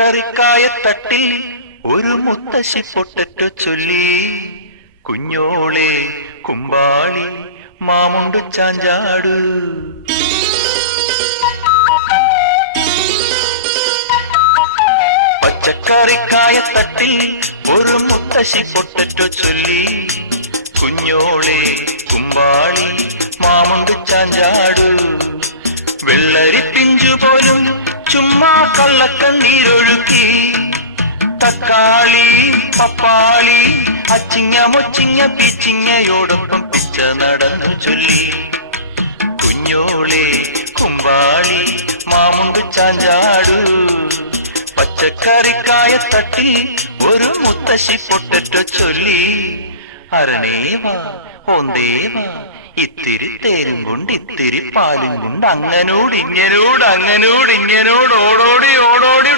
പച്ചക്കറിക്കായത്തട്ടിൽ ഒരു മുത്തശ്ശി പൊട്ടറ്റോ ചൊല്ലി. കുഞ്ഞോളെ കുമ്പാളി മാമുണ്ടു ചാഞ്ചാടു. പച്ചക്കറിക്കായത്തട്ടിൽ ഒരു മുത്തശ്ശി പൊട്ടറ്റോ ചൊല്ലി. കുഞ്ഞോളെ കുമ്പാളി മാമുണ്ടു ചാഞ്ചാടു. വെള്ളരി പിഞ്ചു പോലും ചുമ്മാ കള്ളക്കണ്ണീരൊഴുക്കി. തക്കാളി പപ്പാളി അച്ചിങ്ങ മൊച്ചിങ്ങ പീച്ചിങ്ങയോടൊപ്പം പിച്ച നടന്നു ചൊല്ലി. കുഞ്ഞോളെ കുമ്പാളി മാമുണ്ടു ചാഞ്ചാടു. പച്ചക്കറിക്കായത്തട്ടിൽ ഒരു മുത്തശ്ശി പൊട്ടറ്റോ ചൊല്ലി. അരണേവാ ഓന്തേവാ ഇത്തിരി തേരും കൊണ്ട് ഇത്തിരി പാലും കൊണ്ട് അങ്ങനോട് ഇങ്ങനോട് ഓടോടി ഓടോടി